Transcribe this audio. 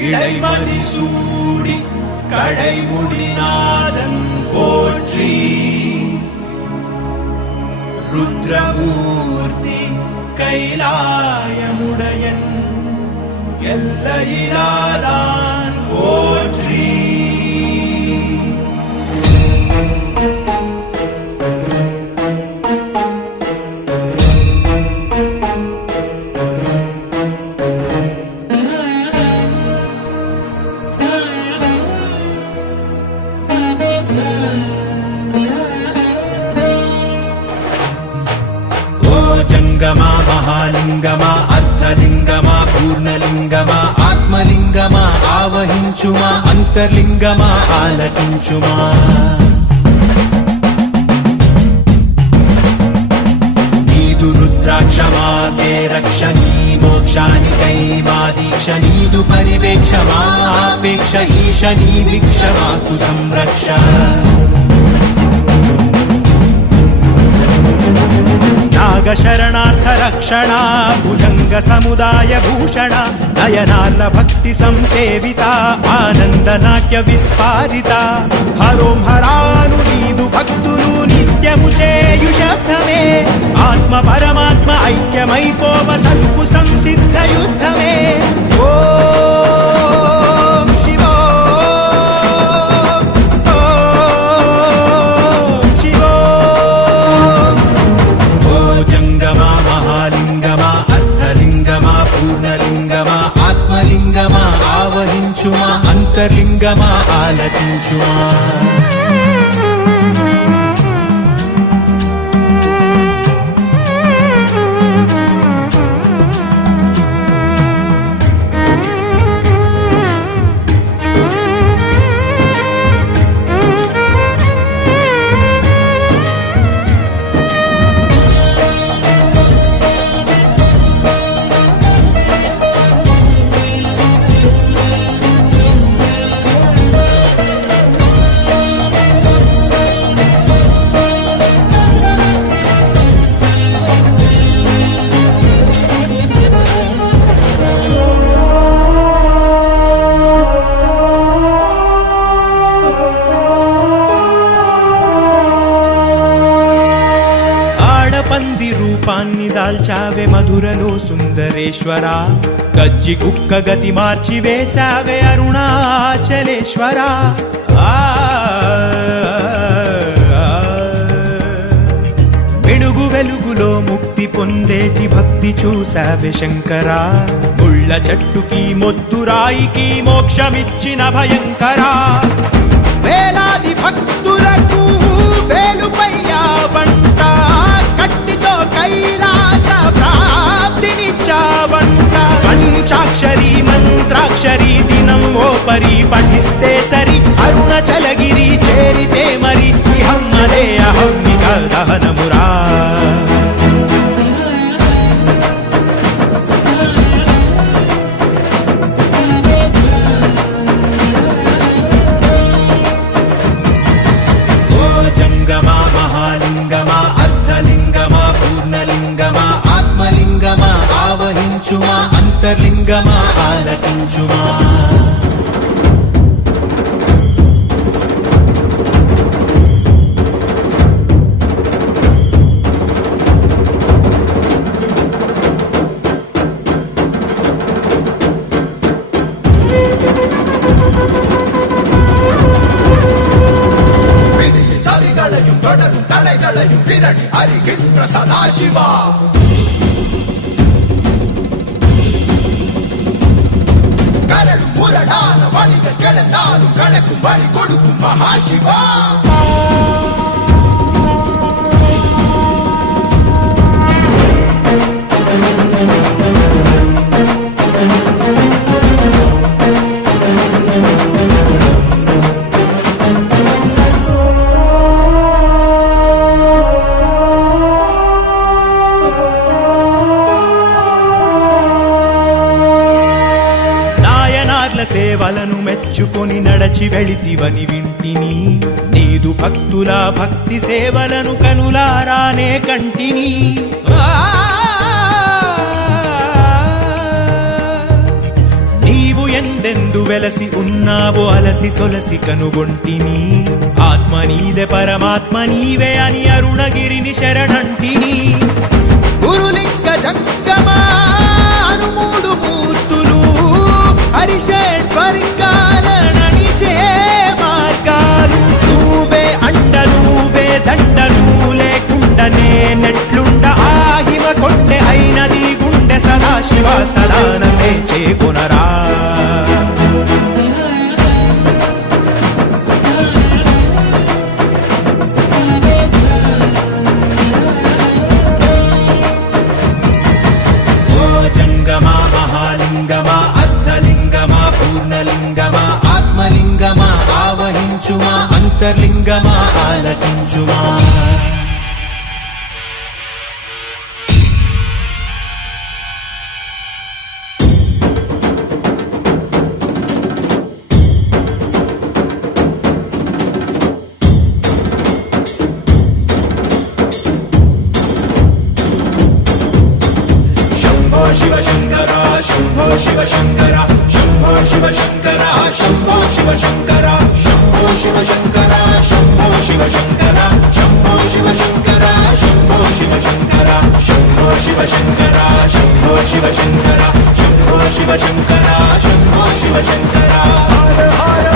இடைமதி சூடி கடைமுடிநாதன் போற்றி ருத்ரமூர்த்தி கைலாயமுடையன் எல்லையிலாதான் போற்றி. జంగమా మహాలింగమా అర్థలింగమా పూర్ణలింగమా ఆత్మలింగమా ఆవహించుమా అంతర్లింగమా ఆలకించుమా. నీదు రుద్రాక్షమా తే రక్ష నీ మోక్షానికై మా దీక్ష నీదు పరివేక్ష మా ఆపేక్ష ఈశ నీ వీక్ష మాకు సంరక్ష. నాగ శరణార్థ రక్షణ భుజంగ సముదాయ భూషణ నయనార్ల భక్తి సంసేవిత ఆనంద నాట్య విస్పారిత హరోం హరాను నీదు భక్తులు నిత్యము చేయు శబ్దమే ఆత్మ పరమాత్మ ఐక్యమైపోవ సల్పు సంసిద్ధ యుద్ధమే. ఓం శివో జంగమా మహాలింగమా అర్థలింగమా పూర్ణలింగమా ఆత్మలింగమా ఆవహించుమా అంతర్లింగమా ఆలకించుమా. పంది రూపాన్ని దాల్చావే మధురలో సుందరేశ్వర గజ్జి కుక్క గతి మార్చి వేశావే అరుణాచలేశ్వర. వెలుగు వెలుగులో ముక్తి పొందేటి భక్తి చూశావే శంకర ముళ్ళ చెట్టుకి మొద్దురాయికి మోక్షమిచ్చిన భయంకర. వేలాది భక్తులకు వేలుపయ్యా వంట కట్టితో కైలాస ప్రాప్తినిచ్చావంట. పంచాక్షరి మంత్రాక్షరి దినం ఓ పరి పఠిస్తే సరి అరుణాచలగిరి చేరితే మరి ఇహమ్మదే అహమ్మిక దహనమురా. జంగమా మహాలింగమా అర్థలింగమా పూర్ణలింగమా ఆత్మలింగమా ఆవహించుమా అంతర్లింగమా ఆలకించుమా. அறிகின்ற சதாசிவா கரடு முரடான வழிகள் கிடந்தாலும் கணக்கும் வழி கொடுக்கும் மகாசிவா. సేవలను మెచ్చుకొని నడచి వెళితివని వింటిని నీదు భక్తుల భక్తి సేవలను కనులారానే కంటిని నీవు ఎందెందు వెలసి ఉన్నావో అలసి సొలసి కనుగొంటిని ఆత్మ నీదే పరమాత్మ నీవే అని అరుణగిరిని శరణంటిని గురులింగ జంగమా అను మూడు మూర్తులు హరిషేశ్వరింగాల నడిచే మార్గాలు నువ్వే అండ నువ్వే దండ నువ్వు లేకుండా నేనెట్లుండ ఆహిమ కొండె అయినది గుండె సదాశివ సదానమే చేకొనరా జంగమా మహాలింగమా అర్ధలింగమా పూర్ణలింగమా ఆత్మలింగమా ఆవహించుమా అంతర్లింగమా ఆలకించుమా శివ శంకర శంభో శివ శంకర శంభో శివ శంకర శంభో శివ శంకర శంభో శివ శంకర శంభో శివ శంకర శంభో శివ శంకర శంభో శివ శంకర శంభో శివ శంకర శంభో శివ శంకర శంభో శివ శంకర శంభో శివ శంకర హర హర